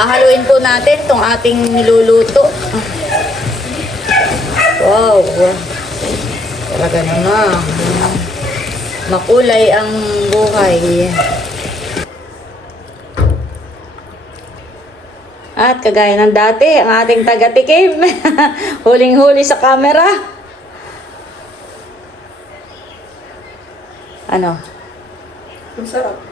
Hahaluin po natin tong ating niluluto. Wow. Talaga naman. Makulay ang buhay. At kagaya ng dati, ang ating taga-tikim. Huling-huli sa camera. Ano? Ang sarap.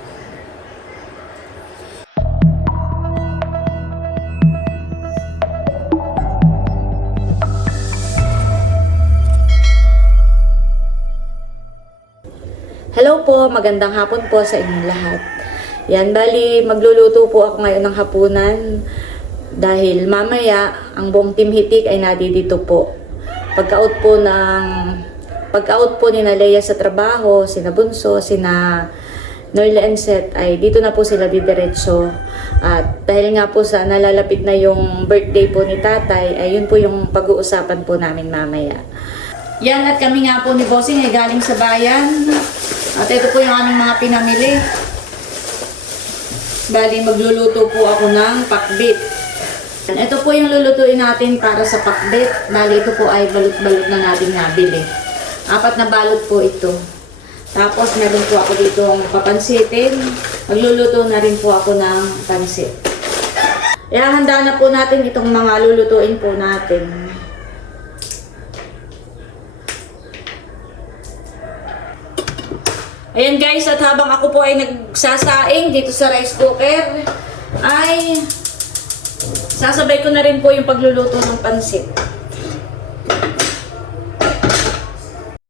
Hello po, magandang hapon po sa inyong lahat. Yan, bali, magluluto po ako ngayon ng hapunan dahil mamaya ang buong team hitik ay nadidito po. Pagka-out po ng pagka-out po ni Leia sa trabaho, sina Bunso, sina Noyle and Seth ay dito na po sila didiretso. At dahil nga po sa nalalapit na yung birthday po ni tatay, ay yun po yung pag-uusapan po namin mamaya. Yan at kami nga po ni Bossing ay galing sa bayan. At ito po yung aming mga pinamili. Bali, magluluto po ako ng pakbit. Ito po yung lulutuin natin para sa pakbit. Bali, ito po ay balot-balot na natin nabili. Apat na balot po ito. Tapos, meron po ako dito ang papansitin. Magluluto na rin po ako ng pansit. Kaya handa na po natin itong mga lulutuin po natin. Ayan guys, at habang ako po ay nagsasaing dito sa rice cooker, ay sasabay ko na rin po yung pagluluto ng pansit.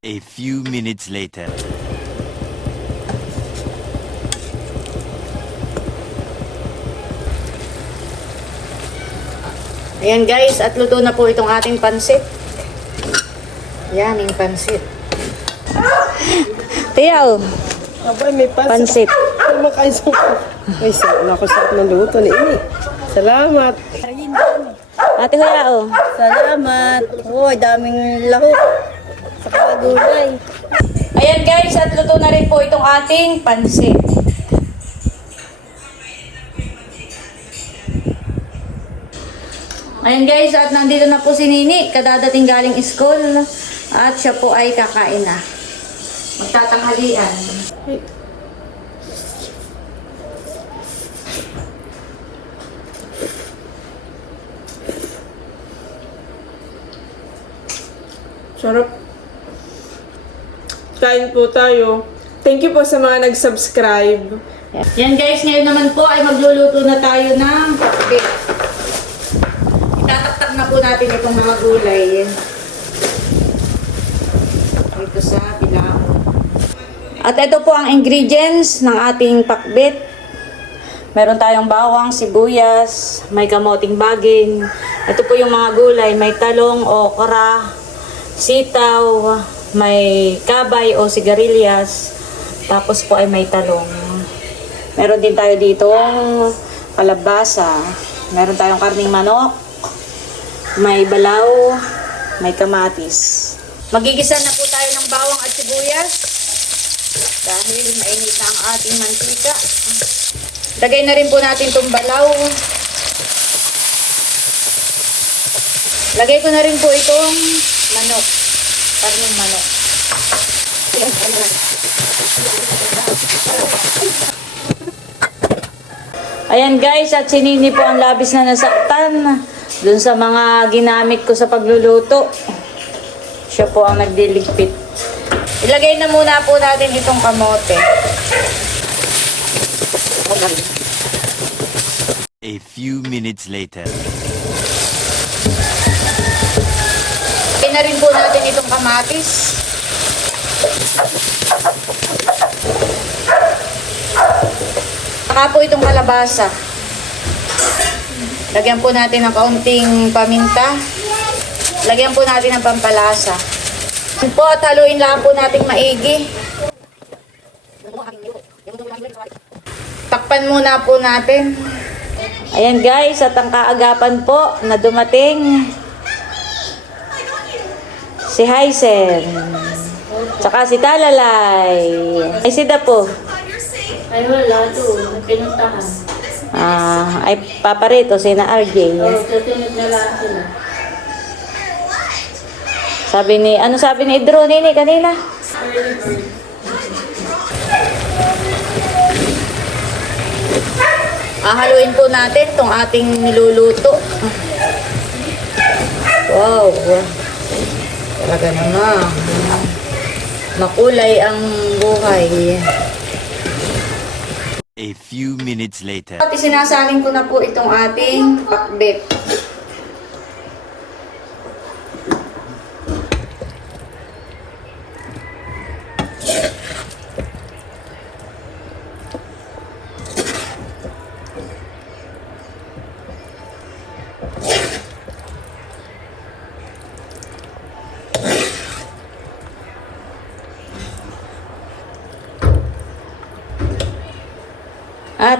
A few minutes later. Ayan guys, at luto na po itong ating pansit. Yan, yung pansit. Tiyaw, Abay, may pansit. pansit. Ano makain sa Ay, sa ako sa ng luto ni Ini. Salamat. Ate Huya, oh. Salamat. Uy, daming lahok. Sa kagulay. Ayan guys, at luto na rin po itong ating pansit. Ayan guys, at nandito na po si Nini, kadadating galing school. At siya po ay kakain na. Magtatanghalian. Sarap. Kain po tayo. Thank you po sa mga nag-subscribe. Yan guys, ngayon naman po ay magluluto na tayo ng pakbit. Itataktak na po natin itong mga gulay. Ito sa pilau. At ito po ang ingredients ng ating pakbit. Meron tayong bawang, sibuyas, may kamoting baging. Ito po yung mga gulay, may talong, okra, sitaw, may kabay o sigarilyas. Tapos po ay may talong. Meron din tayo dito kalabasa. Meron tayong karning manok. May balaw. May kamatis. Magigisa na po tayo ng bawang at sibuyas. Dahil mainit na ang ating mantika. Lagay na rin po natin itong balaw. Lagay ko na rin po itong manok. Karning manok. Ayan guys, at sinini po ang labis na nasaktan dun sa mga ginamit ko sa pagluluto. Siya po ang nagdiligpit. Ilagay na muna po natin itong kamote. A few minutes later. Ilagay na rin po natin itong kamatis. Saka po itong kalabasa. Lagyan po natin ng kaunting paminta. Lagyan po natin ng pampalasa. Yun po at haluin lang po nating maigi. Takpan muna po natin. Ayan guys, at ang kaagapan po na dumating si Hysen. Tsaka si Talalay. Ay si Dapo. Ay, wala doon. Pinuntahan. Ah, ay paparito si na RJ. Susunod na lang sila. Sabi ni, ano sabi ni Idro nini kanina? Ahaluin po natin tong ating niluluto. Wow. Talaga naman. Makulay ang buhay. A few minutes later. At isinasaling ko na po itong ating pakbet.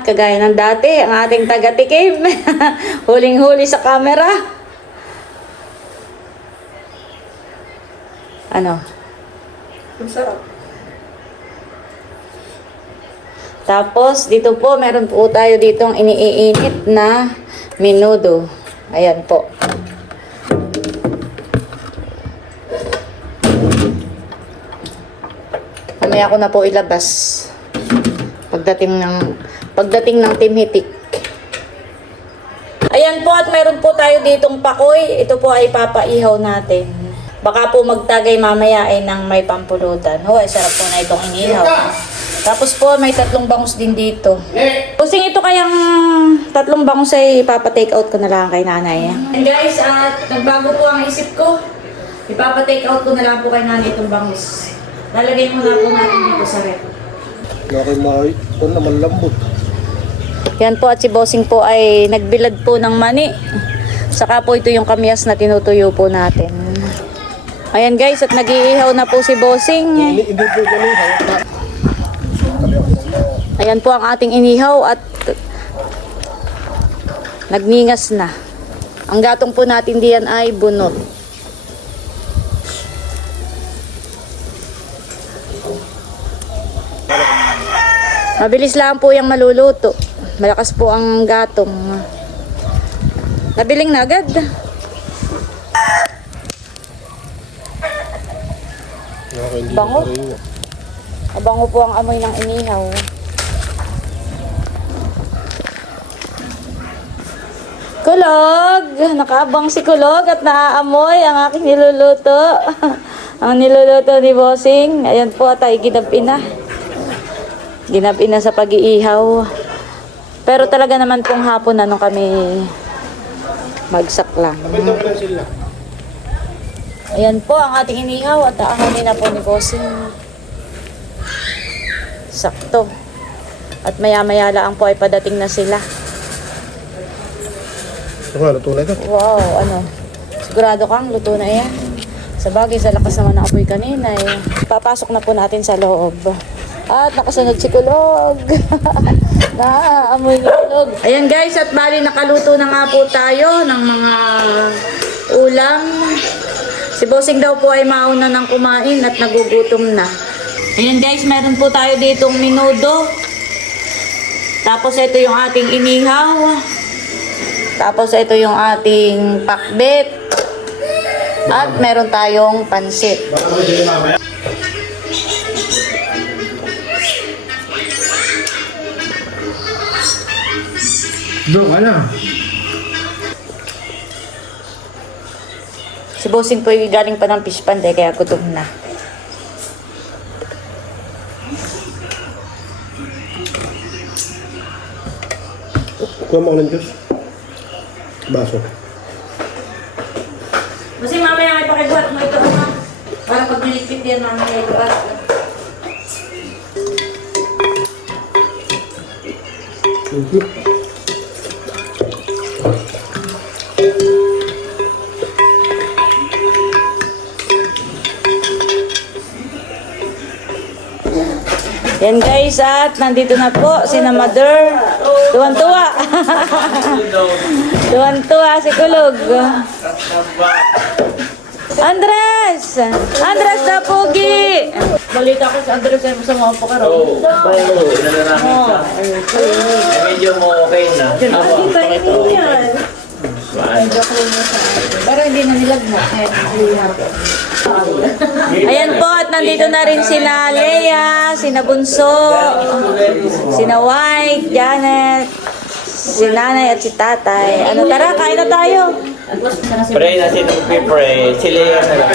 Kagaya ng dati, ang ating taga-tikim, huling-huli sa camera. Ano? Masarap. Tapos, dito po, meron po tayo ditong iniinit na minudo. Ayan po. Mamaya ko na po ilabas. Pagdating ng pagdating ng Team Hitik. Ayan po at meron po tayo ditong pakoy. Ito po ay papaihaw natin. Baka po magtagay mamaya ay ng may pampulutan. Ho, ay sarap po na itong inihaw. Tapos po may tatlong bangus din dito. Kusing ito kayang tatlong bangus ay ipapa-take out ko na lang kay nanay. And guys, at nagbago po ang isip ko. Ipapa-take out ko na lang po kay nanay itong bangus. Lalagay mo na po natin dito sa rep. Laki mahal. Ito naman lambot. Yan po at si Bossing po ay nagbilad po ng mani. Saka po ito yung kamyas na tinutuyo po natin. Ayan guys, at nag-iihaw na po si Bossing. Ayan po ang ating inihaw at nagningas na. Ang gatong po natin diyan ay bunot. Mabilis lang po yung maluluto. Malakas po ang gatong. Nabiling na agad. Bango. Abango po ang amoy ng inihaw. Kulog! Nakaabang si Kulog at naaamoy ang aking niluluto. ang niluluto ni Bossing. Ayan po at ay ginabin na. Ginabin na sa pag-iihaw. Pero talaga naman pong hapon na nung kami magsak lang. Ito ko lang sila. Ayan po ang ating inihaw at aangonin na po ni Bossing. Sakto. At maya-maya lang po ay padating na sila. Ito nga, luto na ito. Wow, ano? Sigurado kang luto na yan. Sa bagay, sa lakas naman ng apoy kanina eh. Papasok na po natin sa loob. At nakasunod si Kulog. Naaamoy ni Kulog. Ayan guys, at bali nakaluto na nga po tayo ng mga ulam. Si Bossing daw po ay mauna ng kumain at nagugutom na. Ayan guys, meron po tayo ditong minudo. Tapos ito yung ating inihaw. Tapos ito yung ating pakbet. At meron tayong pansit. Bro, ano? Si Bossing po yung galing pa ng fish pond eh, kaya gutom na. Kuha mo ko ng Diyos. Baso. Bossing, mamaya may pakibuhat mo ito ha. Para pag niligpit yan, mamaya ito at Thank you. Yan guys, at nandito na po si na Mother. Tuwan-tuwa. Tuwan-tuwa si Kulog. Andres! Andres na pogi! Balita ko sa Andres ay masama po ka raw. Oo, oo, medyo mo okay na. Ako, pakita ko. Paano? Pero hindi na nilagna. Ayan po, at nandito na rin sina Leia, sina Bunso, sina White, Janet, si nanay at si tatay. Ano, tara, kain na tayo. Pray na sino pray. Sila yan na lang.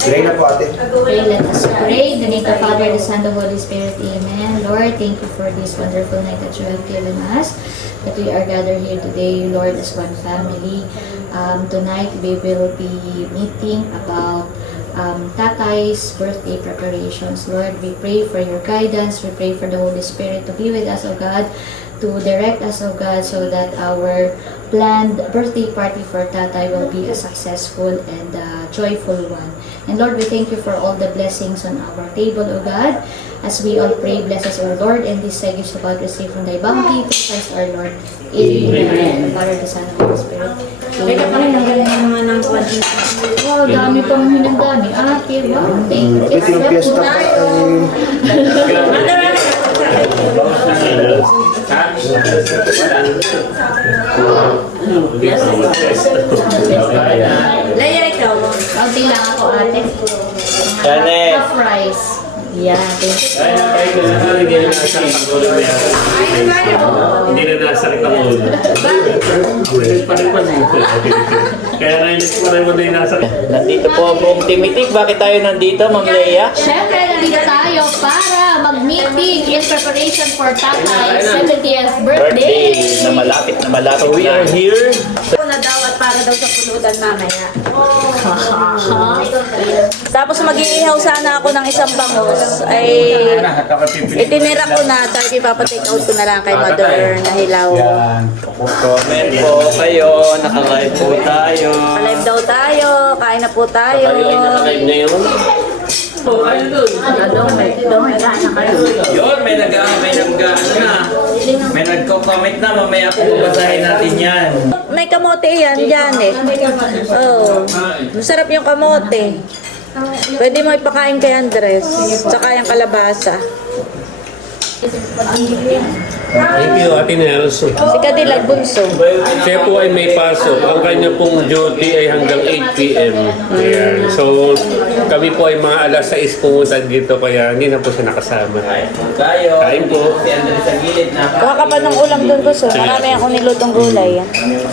Pray na po ate. Okay, let us pray. The name of the Father, the Son, the Holy Spirit. Amen. Lord, thank you for this wonderful night that you have given us. That we are gathered here today, Lord, as one family. Um, tonight, we will be meeting about um, Tatay's birthday preparations. Lord, we pray for your guidance. We pray for the Holy Spirit to be with us, O God, to direct us, O God, so that our planned birthday party for Tatay will be a successful and uh, joyful one. And Lord, we thank you for all the blessings on our table, O God. As we all pray, bless us, O Lord, and this gifts of God receive from thy bounty, through Christ our Lord. Amen. Father, the Son, and the Holy Spirit. Teka pala, nanggaling yung mga ng kwanti. Wow, dami pang hinanda ni ate. Wow, thank you. Ito yung piyesta pa ay Leia, ikaw. Kaunti lang ako, ate. Janet. Half rice. Yeah, thank you. Hindi na nasakit ang ulo niya. Hindi na nasakit ang ulo. Kaya na rin mo na yung nasakit. Nandito po ang buong timitik. Bakit tayo nandito, Ma'am Leia? Siyempre, nandito tayo para mag-meeting in preparation for Tatay's 70th Birthday birthday. na malapit na malapit we are here. Daw at para daw sa pulutan mamaya. Tapos mag-iihaw sana ako ng isang bangus. Ay, itinira ko na. Tapos ipapatake out ko na lang kay Mother na hilaw. Comment po kayo. Naka-live po tayo. Live daw tayo. Kain na po tayo. Naka-live na yun. Ano, may may gana kayo. Yun, may nag may nag na. May nagko-comment na. Mamaya po babasahin natin yan. May kamote yan, dyan eh. Oo. Masarap yung kamote. Pwede mo ipakain kay Andres. Tsaka yung kalabasa. Thank you, Ate Nels. Si Kadilag Bunso. Siya po ay may pasok. Ang kanya pong duty ay hanggang 8 p.m. Ayan. So, kami po ay mga alas 6 pumunta dito kaya hindi na po siya nakasama. Kain po tayo. Kain po. Kuha ka pa ng ulam doon, Bunso. Marami akong nilutong gulay.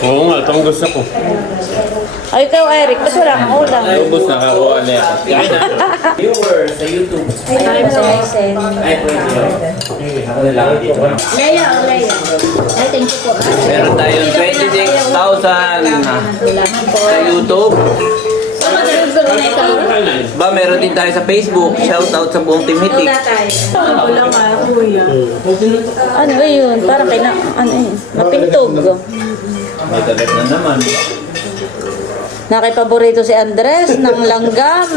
Oo nga, itong gusto ko. Ay, ikaw, Eric. Ba't wala kang ulam? Ubus na yan. Kain na. Viewers sa YouTube. Ay, Maisen. Ay, yun. Ako na lang dito. Leia, o Leia. Ay, thank you po. Meron tayong 26,000 sa YouTube. Ba, meron din tayo sa Facebook. Shoutout sa buong Team Hitik. Ano ba yun? Parang kina... Ano yun? Mapintog. Matagat na naman. Nakipaborito si Andres ng langgam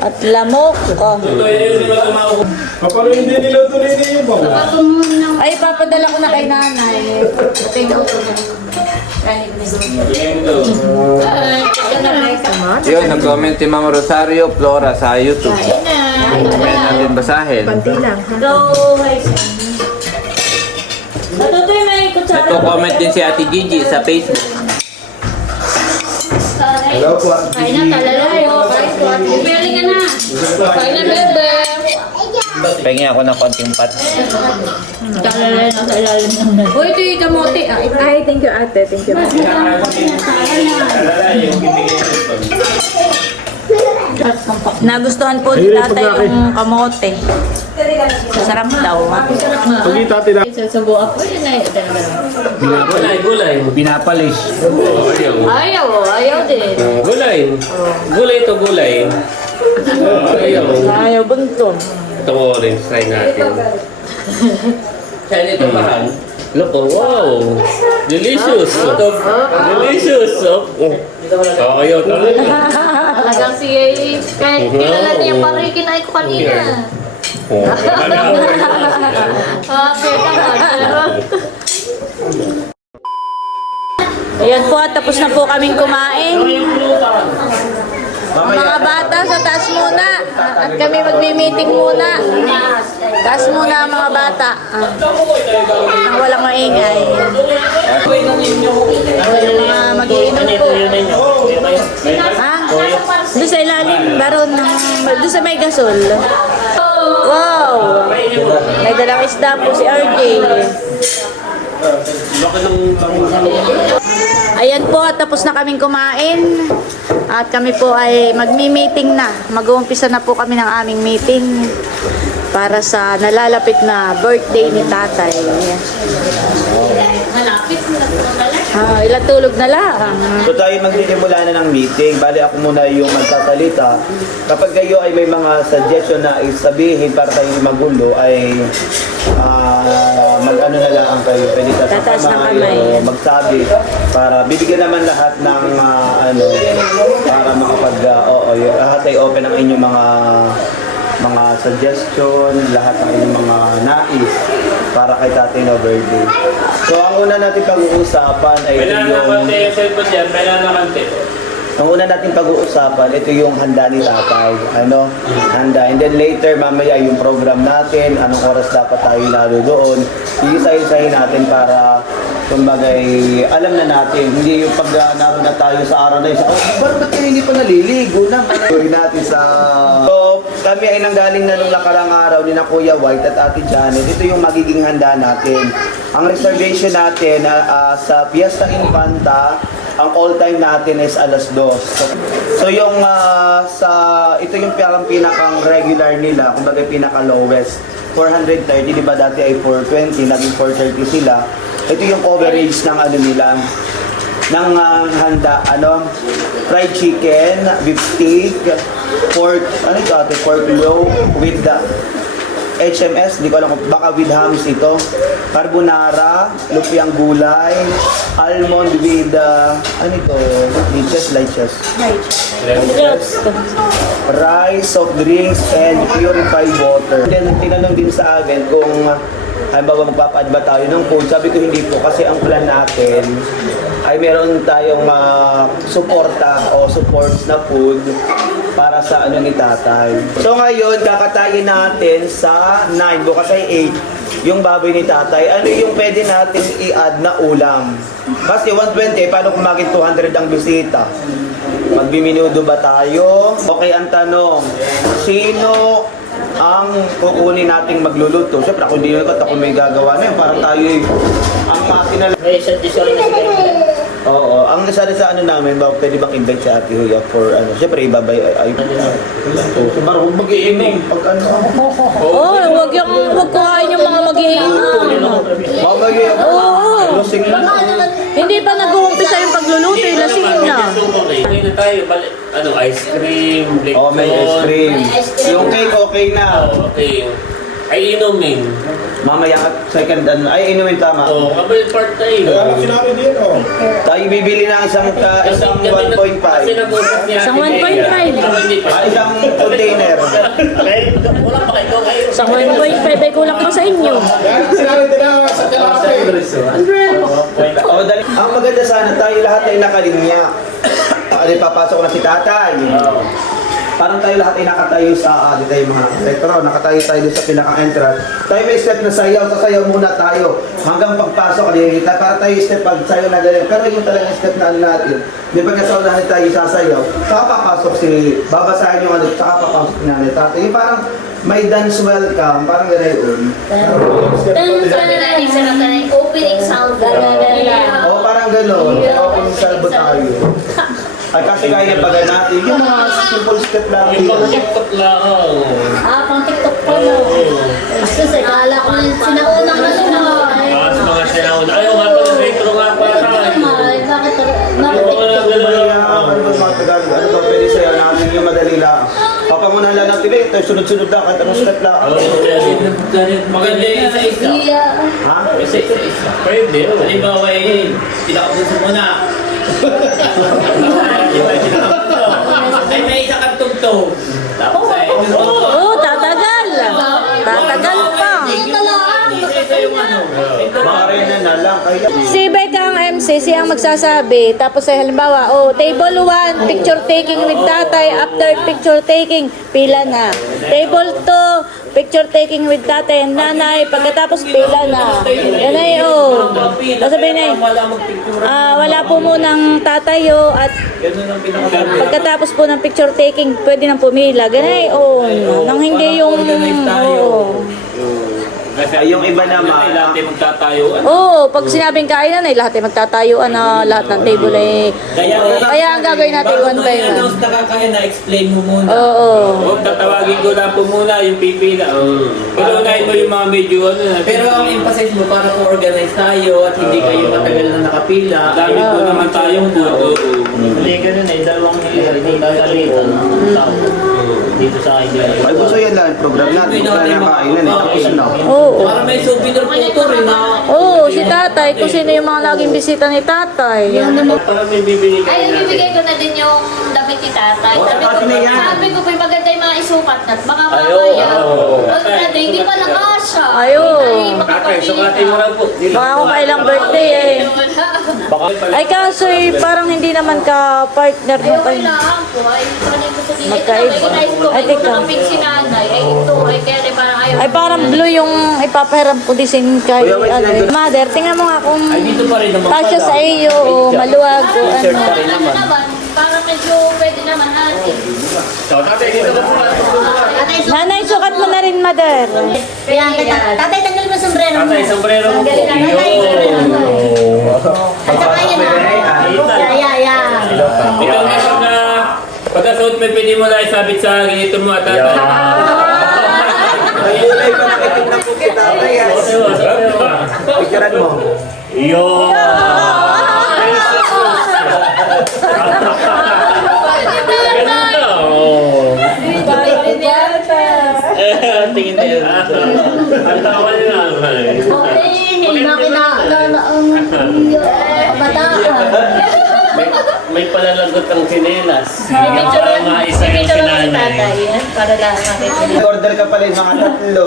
at lamok. Oh. Hindi nila tuloy na yung bango? Ay, papadala ko na kay nanay. Take out ko. Yun, nag-comment si Ma'am Rosario Flora sa YouTube. Kaya natin basahin. Go. Natutoy may kutsara. Nagko-comment din si Ate Gigi sa Facebook. Hello po. Kain na, talalayo. Kain po. Bumili ka na. Kain na, bebe. Pengi ako ng konting pat. Talalayo na sa ilalim ng nan. Uy, ito yung kamote. Ah. Ay, thank you ate. Thank you. Nagustuhan po ni tatay yung kamote. Sarap daw. Pagkita ate na. Susubo ako yun ay. Gulay, gulay. Pinapalis. Oh, ayaw. Ayaw, ayaw din. Ah, Gulay. Gulay to gulay. Oh, ayaw. Ayaw, bunton. Itong orange, try natin. Kaya nito mahal. Look, oh, wow. Delicious. Delicious. Oh, oh ayaw talaga. Talagang si kahit kilala niya yung parang kinain ko kanina. Oh, ano? Kaya naman. Ayan po, at tapos na po kaming kumain. Mga bata, sa taas muna. At kami magmi-meeting muna. Taas muna ang mga bata. Ah. Nang walang maingay. Yung mga magiinom po. Ha? Doon sa ilalim, baron ng... Doon sa may gasol. Wow! May dalang isda po si RJ. Ayan po, tapos na kaming kumain. At kami po ay magmi-meeting na. Mag-uumpisa na po kami ng aming meeting para sa nalalapit na birthday ni tatay. Ah, ilang tulog na lang. So tayo magsisimula na ng meeting. Bali ako muna yung magsasalita. Kapag kayo ay may mga suggestion na isabihin para tayo hindi magulo ay ah, mag-ano na lang kayo. Pwede ka Tataas ng kamay o magsabi para bibigyan naman lahat ng ah, ano para makapag ah, oo, y- lahat ay open ang inyong mga mga suggestion, lahat ng inyong mga nais para kay tatay na birthday. So ang una natin pag-uusapan ay ito na yung kante yung cellphone dyan, kailangan na kante. ang una natin pag-uusapan, ito yung handa ni tatay. Ano? Handa. And then later, mamaya yung program natin, anong oras dapat tayo lalo doon. Iisa-isahin natin para kumbagay, alam na natin. Hindi yung pag uh, naroon na tayo sa araw na yun, oh, ba't ba't kayo hindi pa naliligo na? Gawin natin sa... So, kami ay nanggaling na nung nakarang araw ni na Kuya White at Ate Janet. Ito yung magiging handa natin. Ang reservation natin ah, ah, sa Fiesta Infanta, ang all time natin is alas 2. So, so yung ah, sa ito yung parang pinakang regular nila, kumbaga pinaka lowest. 430, di ba dati ay 420, naging 430 sila. Ito yung coverage ng ano nila ng ah, handa, ano, fried chicken, beef steak, pork, ano ito ate, pork low with the HMS, di ko alam kung baka with hams ito. Carbonara, lupiang gulay, almond with, uh, ano ito, liches, liches. Rice, soft drinks, and purified water. Then, tinanong din sa akin kung halimbawa magpapaad ba tayo ng food. Sabi ko hindi po kasi ang plan natin ay meron tayong uh, suporta o supports na food para sa ano ni tatay. So ngayon, kakatayin natin sa 9, bukas ay 8, yung baboy ni tatay. Ano yung pwede natin i-add na ulam? Kasi 120, paano kung maging 200 ang bisita? Magbiminudo ba tayo? Okay, ang tanong, sino ang kukunin nating magluluto? Siyempre, ako hindi naman ako may gagawa na yun. Parang tayo ang makina May isang design na sila. Oo, ang nasari sa ano namin, ba, pwede bang invite si Ate Huya for ano, siyempre ibabay ay ay. So, parang huwag mag-iinom pag ano. Oh, wag yung wag kuhain yung mga mag-iinom. Mamaya Oo. lusing na. Nag-uumpisa yung pagluluto, yung lasing na. Na tayo, ano, ice cream, black Oh, may ice cream. ice cream. Yung cake okay na. Oh, okay. Ay, inumin. Mamaya at second ano, ay inumin tama. Oh, kabay part tayo. Kaya lang sinabi din, oh. Tayo bibili ng isang ka, isang Kasi- kasi 1.5. nag-usap niya. Isang si 1.5. Leia. Ako hindi pa. Ah, isang container. Wala pa kayo. kayo. Sa 1.5 ay kulang pa sa inyo. Sinabi din na sa Jalapé. Oh, dali. Ang maganda sana tayo lahat ay nakalinya. Ano papasok na si tatay. Parang tayo lahat ay nakatayo sa uh, dito yung mga elektro, nakatayo tayo doon sa pinaka entrance. Tayo may step na sayaw, sasayaw muna tayo hanggang pagpasok ali para tayo step pag sayaw na ganyan. Pero yung talagang step na ano natin, di ba sa unahan tayo sasayaw, saka papasok si, babasahin yung ano, saka papasok si nanay tatay. Yung parang may dance welcome, parang gano'n. Opening sound. Oo, parang gano'n. Open salvo tayo. Ay kasi kaya pag natin, yung mga simple step lang. Yung pang TikTok lang. oh. Ah, pang TikTok pa no. Kasi sa kala ko sinaunang na sila. Ay, Ah, sa mga sinauna. Ayaw nga pala, retro nga pala. bakit bakit Oo, TikTok? Ano ba yung mga Tagalog? Ano ba pwede sa'yo natin yung madali lang? Papangunan lang natin eh, tayo sunod-sunod lang, kahit anong step lang. Maganda yung isa-isa. Yeah. Ha? Isa-isa. Pwede. oh. Halimbawa eh, pinakapuso mo na. Ay, may tugtog. Tapos ay, Oo, oh, tatagal. Tatagal pa. Si Becca ang 15, siya ang magsasabi. Tapos ay halimbawa, oh, table 1, picture taking with tatay. After picture taking, pila na. Table 2, picture taking with tatay and nanay. Pagkatapos, pila na. Yan ay, oh. Tapos sabihin na, ah, wala po munang tatayo at pagkatapos po ng picture taking, pwede nang pumila. Ganay, oh. Nang hindi yung, oh. Ay, yung iba naman, Lahat ay magtatayuan. Oo, pag sinabing kainan ay lahat ay magtatayuan na lahat ng table ay... Kaya ang gagawin natin one by one. Announce na kakaya na explain mo muna. Oo. Oh, tatawagin ko lang po muna yung pipila. Oh. Pero unahin mo yung mga medyo ano na. Pero ang emphasis mo para kung organize tayo at hindi kayo matagal na nakapila. dami po naman tayong buto. Hindi ganun eh, dalawang nilari dito sa lito. Dito sa idea. ay gusto yan lang, program natin. Kung kaya nakainan eh, tapos na. Oo. Para may souvenir po ito rin na Oo, si tatay. Kung sino yung mga laging bisita ni tatay. Para may bibili ka Ay, na. ibibigay ko na din yung damit ni tatay. Oh, Sabi ko, na sabi ko po, maganda yung mga isukat na. Baka mamaya. Pag na hindi pa nakasya. Ayun. Ay, Tatay, sukatin mo lang po. Baka kung kailang birthday eh. Ay kaso eh, parang hindi naman ka partner mo kayo. lang po. Ay, Magkaiba. Ay, teka. ito si nanay. Ay, ito. Ay, kaya rin parang ayaw. Ay parang blue yung ipapahiram ko din kay Kuya, wait ano, lang. eh. Mother, tingnan mo nga kung Ay, dito pa rin naman pala. sa iyo o maluwag o ano. naman. Parang medyo pwede naman ate. So, tatay, dito ka po. Nanay, sukat mo na rin, mother. Yan, tatay, tanggal mo sombrero Tatay, sombrero mo po. At saka yun na. Yeah, yeah, yeah. Ito na pagka, mo, pwede mo lang isabit sa ganito mo at tatay. Ay, kulay pa nakitig na po kita. Ay, picturean mo. Yo! Na, oh. Tingin na yun. Ang tawa niya naman. hindi na kinaalala ang bataan. May, palalagot ang sinelas. Picture Para maisa yung picture mo si sinanay. tatay. yan, Para lang makita. Order ka pala yung mga tatlo.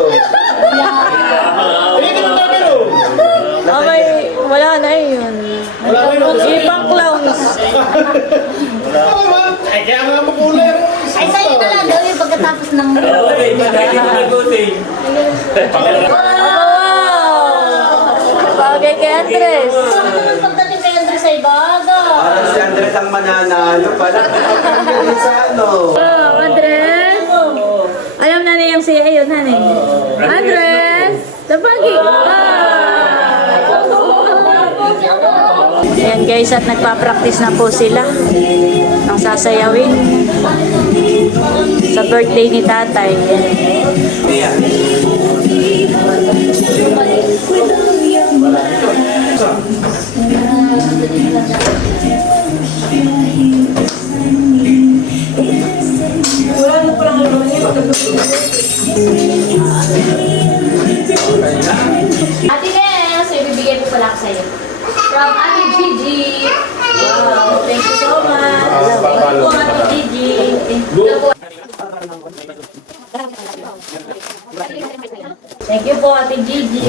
Okay, wala na yun. Ibang clowns. Ay, kaya nga makulay ako. Ay, sa'yo na lang daw yung pagkatapos ng... Okay, patay dito na guting. Wow! Bagay kay Andres. Ano naman pagdating kay Andres ay baga? Parang si Andres ang mananalo pala. Ang sa ano. Oh, Andres. Alam na niyang siya yun, honey. Andres! Tabagi! Ayan guys, at nagpa-practice na po sila ng sasayawin sa birthday ni tatay. Ate Nels, ibibigay ko pala sa'yo. From Ate Gigi. Wow, thank you so much. Thank you po, Ate Gigi. Thank you po, Ate Gigi.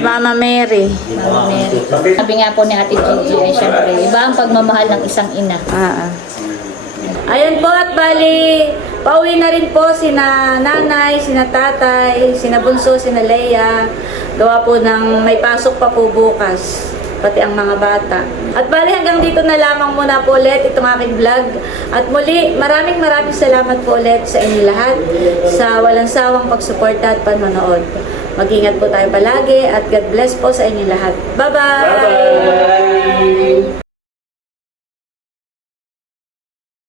Mama Mary. Mama Mary. Sabi nga po ni Ate Gigi ay syempre, iba ang pagmamahal ng isang ina. Ah, ah. Ayan po at bali, pauwi na rin po sina nanay, sina tatay, sina bunso, sina Leia. Gawa po ng may pasok pa po bukas, pati ang mga bata. At bali hanggang dito na lamang muna po ulit itong aking vlog. At muli, maraming maraming salamat po ulit sa inyo lahat sa walang sawang pagsuporta at panonood. Mag-ingat po tayo palagi at God bless po sa inyo lahat. Bye-bye! Bye-bye!